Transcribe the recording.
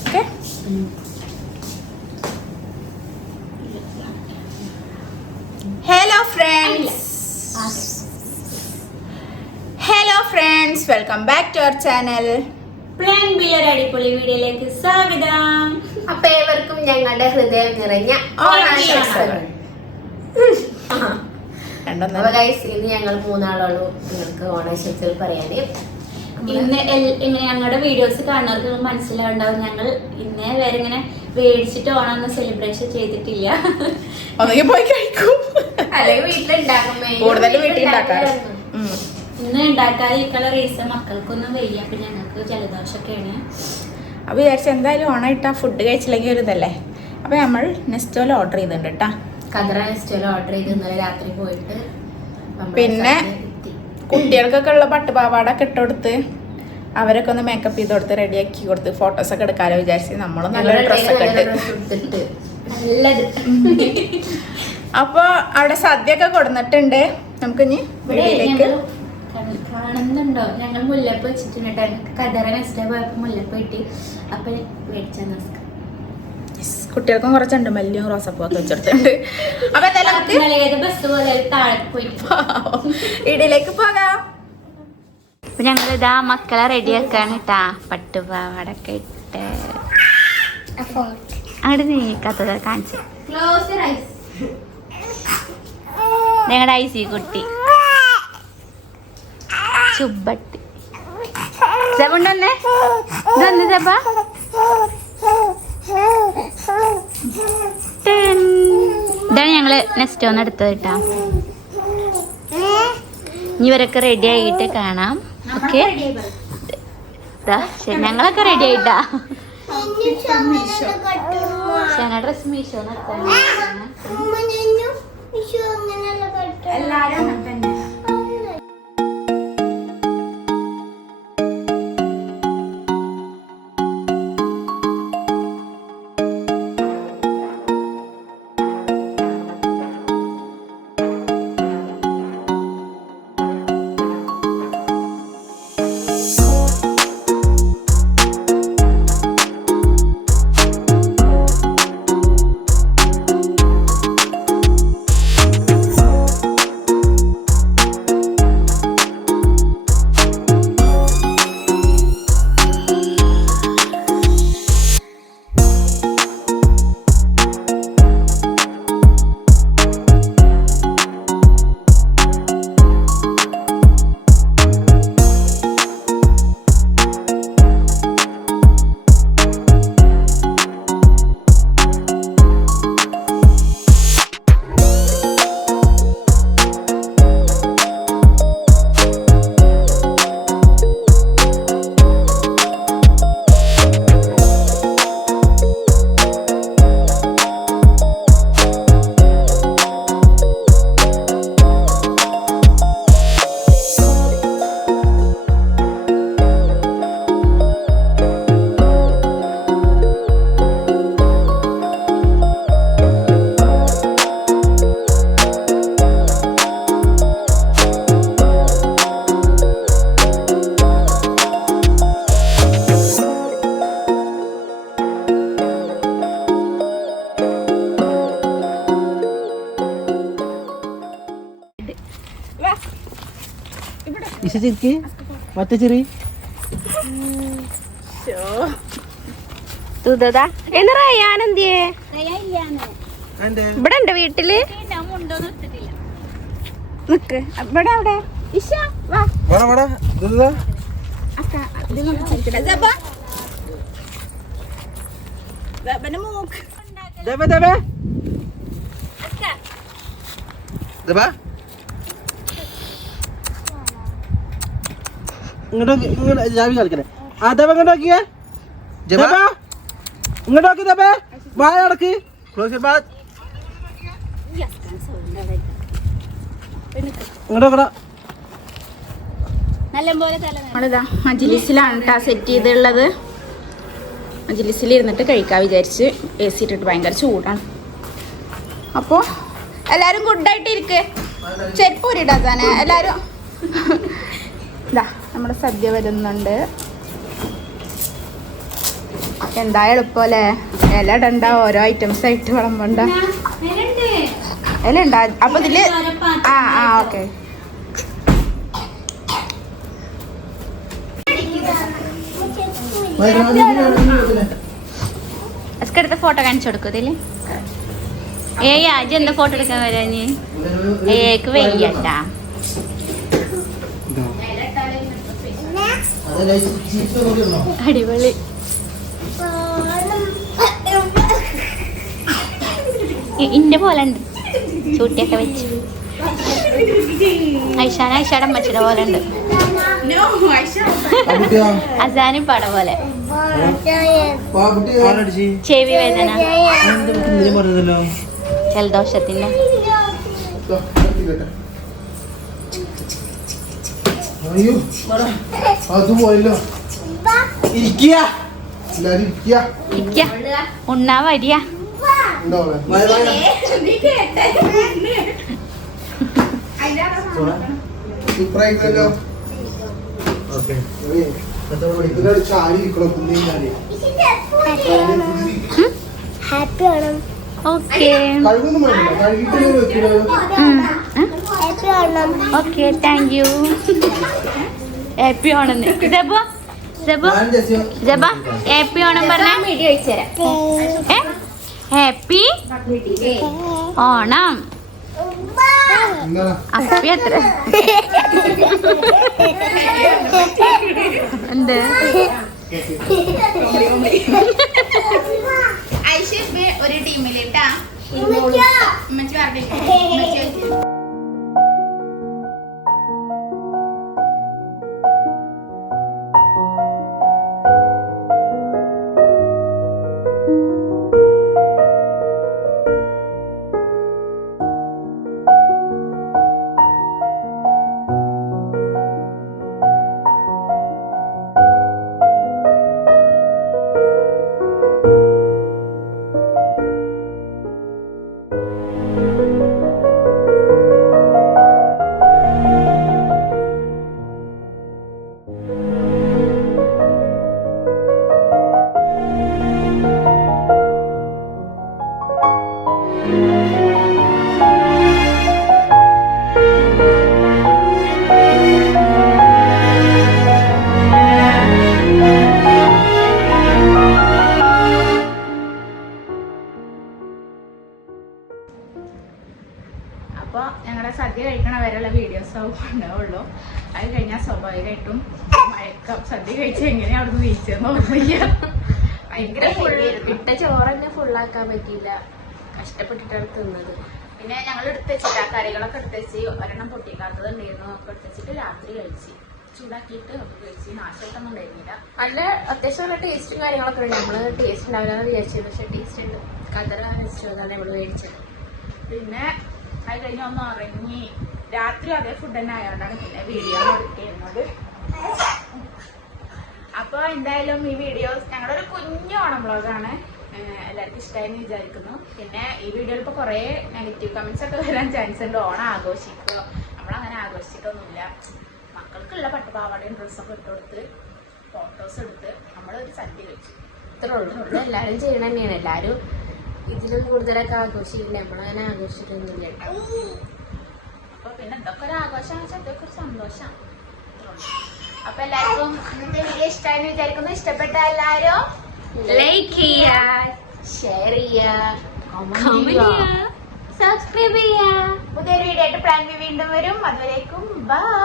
Okay. Hello friends, welcome back to our channel. Plan B ഒരു അടിപൊളി വീഡിയോയിലേക്ക് സ്വാഗതം. അപ്പൊ ഏവർക്കും ഞങ്ങളുടെ ഹൃദയം നിറഞ്ഞ ഓണാശംസകൾ. ഇന്ന് ഞങ്ങൾ മൂന്നാളുള്ളൂ നിങ്ങൾക്ക് ഓണാശംസകൾ പറയാന്. ഇന്ന് ഞങ്ങളുടെ വീഡിയോസ് കാണുന്നവർക്ക് മനസ്സിലാവുണ്ടാവും, ഞങ്ങൾ ഇന്നേ വരെ ഇങ്ങനെ മേടിച്ചിട്ട് ഓണം സെലിബ്രേഷൻ ചെയ്തിട്ടില്ല. പോയി കഴിക്കും, അല്ലെങ്കിൽ വീട്ടിലുണ്ടാക്കും. കൂടുതൽ വീട്ടിൽ ഉണ്ടാക്കാറ്. ഇന്ന് ഉണ്ടാക്കാതിരിക്കാനുള്ള റീസൺ മക്കൾക്കൊന്നും വയ്യ, അപ്പൊ ഞങ്ങൾക്ക് ജലദോഷമൊക്കെയാണ്. അപ്പൊ വിചാരിച്ച എന്തായാലും ഓണായിട്ടാ ഫുഡ് കഴിച്ചില്ലെങ്കിൽ ഒരു ഇതല്ലേ. അപ്പൊ നമ്മൾ നെസ്റ്റോയിൽ ഓർഡർ ചെയ്തിട്ടുണ്ട് കേട്ടാ. കദ്ര നെസ്റ്റോയിൽ ഓർഡർ ചെയ്ത് ഇന്നലെ രാത്രി പോയിട്ട് പിന്നെ കുട്ടികൾക്കൊക്കെ ഉള്ള പട്ടുപാവാടൊക്കെ ഇട്ടുകൊടുത്ത് അവരൊക്കെ ഒന്ന് മേക്കപ്പ് ചെയ്ത് കൊടുത്ത് റെഡിയാക്കി കൊടുത്ത് ഫോട്ടോസൊക്കെ എടുക്കാലോ വിചാരിച്ച് നമ്മളും നല്ലൊരു ഡ്രസ്സൊക്കെ ഇട്ട് നല്ലത്. അപ്പൊ അവിടെ സദ്യയൊക്കെ കൊടുത്തിട്ടുണ്ട്. നമുക്കിനി വീട്ടിലേക്ക് കാണുന്നുണ്ടോ, ഞങ്ങൾ മുല്ലപ്പ് വെച്ചിട്ടുണ്ട്. കദറ നെക്സ്റ്റ് പോയപ്പോ മുല്ലപ്പ് കിട്ടി, അപ്പൊ മേടിച്ച കുട്ടികൾക്കും കുറച്ചുണ്ട് മല്ലിയും റോസപ്പൂവൊക്കെ വെച്ചെടുത്തിട്ടുണ്ട്. അപ്പൊ എന്തായാലും ബസ് പോലെ താഴെ പോയിട്ട് വീട്ടിലേക്ക് പോകാം. അപ്പൊ ഞങ്ങൾ ഇതാ മക്കളെ റെഡിയാക്കാണ് കേട്ടാ. പട്ടുപാവാടൊക്കെ ഇട്ട് അങ്ങോട്ട് നീക്കാത്തത് കാണിച്ചു. ഞങ്ങളുടെ ഐസി കുട്ടി ചുബട്ടി കൊണ്ടുവന്നേ. ഇതൊന്ന് ചപ്പ ഇതാണ് ഞങ്ങള് നെക്സ്റ്റ് ഒന്ന് എടുത്തത് കേട്ടാ. ഇനി ഇവരൊക്കെ റെഡി ആയിട്ട് കാണാം. ഓക്കെ, ശരി, ഞങ്ങളൊക്കെ റെഡി ആയിട്ടാ. ഡ്രസ് മീഷോ എല്ലാരും തന്നെ. ഇവിടെ ഉണ്ട് വീട്ടില്. നിക്ക് ഇവിടെ അവിടെ ഇങ്ങോട്ട് ജാവി കളിക്കണേ. അതേപ്പ ഇങ്ങോട്ട് നോക്കിയേ, ഇങ്ങോട്ട് നോക്കി തപ്പേ വായ അടക്ക്. നമ്മളിതാ മജ്ലിസിലാണ് കേട്ടോ സെറ്റ് ചെയ്തുള്ളത്. മജ്ലിസിൽ ഇരുന്നിട്ട് കഴിക്കാൻ വിചാരിച്ച്. AC ഇട്ടിട്ട് ഭയങ്കര ചൂടാണ്. അപ്പോൾ എല്ലാവരും ഗുഡായിട്ട് ഇരിക്ക്. ചെരുപ്പൂരിട്ടാ തന്നെ എല്ലാവരും. ഇതാ നമ്മുടെ സദ്യ വരുന്നുണ്ട്. എന്താ എളുപ്പല്ലേ ഇല ഇടണ്ട ഓരോ ഐറ്റംസ് ആയിട്ട് വിളമ്പണ്ട ഇല ഉണ്ടാ അപ്പൊ ഇതില് ആ ഓക്കെ എടുത്ത ഫോട്ടോ കാണിച്ചു കൊടുക്കും ഇതില് ആജ് എന്താ ഫോട്ടോ എടുക്കാൻ വരാഞ്ഞ് ഏക്ക് വയ്യട്ടാ അടിപൊളി ഇന്റെ പോലെ ഉണ്ട് ചൂട്ടിയൊക്കെ വെച്ച് ഐഷാടെ അമ്മച്ചിയുടെ പോലെ ഉണ്ട് അസാനും പട പോലെ ചെവി വേദന ജലദോഷത്തിന്റെ ഉണ്ണാ വരിക happy Onam okay happy Onam okay thank you happy Onam ജബ ഹാപ്പി ഓണം പറഞ്ഞ വീഡിയോ അയച്ചുതരാം ഹാപ്പി ഓണം അപ്പി എത്ര എന്ത് ഒരു ടീമിലിട്ടാ അപ്പോൾ ഞങ്ങളുടെ സദ്യ കഴിക്കണ വരെയുള്ള വീഡിയോസ് ഉണ്ടാവുള്ളൂ. അത് കഴിഞ്ഞാൽ സ്വാഭാവികമായിട്ടും മയക്കം സദ്യ കഴിച്ച് എങ്ങനെയാ അവിടുന്ന് വീഴ്ചയെന്ന് ഓർമ്മയില്ല. ഭയങ്കര ഇട്ട ചോറ് തന്നെ ഫുള്ളാക്കാൻ പറ്റിയില്ല, കഷ്ടപ്പെട്ടിട്ടാണ് തിന്നത്. പിന്നെ ഞങ്ങൾ എടുത്ത് വെച്ചിട്ട് ആ കറികളൊക്കെ എടുത്ത് വെച്ച് ഒരെണ്ണം പൊട്ടിക്കാത്തത് ഉണ്ടായിരുന്നു, ഒക്കെ എടുത്ത് വെച്ചിട്ട് രാത്രി കഴിച്ച് ചൂടാക്കിയിട്ട് ഒക്കെ കഴിച്ച് നാശമായിട്ടൊന്നും ഉണ്ടായിരുന്നില്ല. നല്ല അത്യാവശ്യം നല്ല ടേസ്റ്റും കാര്യങ്ങളൊക്കെ ഉണ്ട്. നമ്മള് ടേസ്റ്റ് ഉണ്ടാവില്ലെന്ന് വിചാരിച്ചത്, പക്ഷെ ടേസ്റ്റ് ഉണ്ട്. കതറ റെസ്റ്റോറൻ്റാണ് നമ്മള് മേടിച്ചത്. പിന്നെ അത് കഴിഞ്ഞ് ഒന്ന് ഉറങ്ങി രാത്രി അതേ ഫുഡ് തന്നെ ആയതുകൊണ്ടാണ് പിന്നെ വീഡിയോ എടുക്കുന്നത്. അപ്പൊ എന്തായാലും ഈ വീഡിയോസ് ഞങ്ങളുടെ ഒരു കുഞ്ഞു ഓണം വ്ളോഗാണ്, എല്ലാവർക്കും ഇഷ്ടമായെന്ന് വിചാരിക്കുന്നു. പിന്നെ ഈ വീഡിയോയിൽ ഇപ്പൊ കുറെ നെഗറ്റീവ് കമന്റ്സ് ഒക്കെ വരാൻ ചാൻസ് ഉണ്ട്. ഓണം ആഘോഷിക്കുക, നമ്മളങ്ങനെ ആഘോഷിച്ചിട്ടൊന്നുമില്ല. മക്കൾക്കുള്ള പട്ടുപാവാടയും ഡ്രസ്സൊക്കെ ഇട്ടുകൊടുത്ത് ഫോട്ടോസ് എടുത്ത് നമ്മളൊരു സദ്യ കഴിച്ചു, ഇത്രേ ഉള്ളൂ. എല്ലാരും ചെയ്യണ തന്നെയാണ്. എല്ലാരും ഇതിലും കൂടുതലൊക്കെ ആഘോഷിക്കില്ല, നമ്മളങ്ങനെ ആഘോഷിച്ചിട്ടൊന്നുമില്ല. അപ്പൊ പിന്നെ എന്തൊക്കെ ഒരു ആഘോഷമാണ് വെച്ചാൽ അതൊക്കെ ഒരു സന്തോഷം. അപ്പൊ എല്ലാവർക്കും ഇന്നത്തെ വീഡിയോ ഇഷ്ടമായെന്ന് വിചാരിക്കുന്നു. ഇഷ്ടപ്പെട്ട എല്ലാവരും ലൈക്ക് ചെയ്യുക, ഷെയർ ചെയ്യുക, കമന്റ് ചെയ്യുക, സബ്സ്ക്രൈബ് ചെയ്യുക. പുതിയൊരു വീഡിയോ ആയിട്ട് പ്ലാൻ വീണ്ടും വരും. അതുവരേക്കും ബൈ.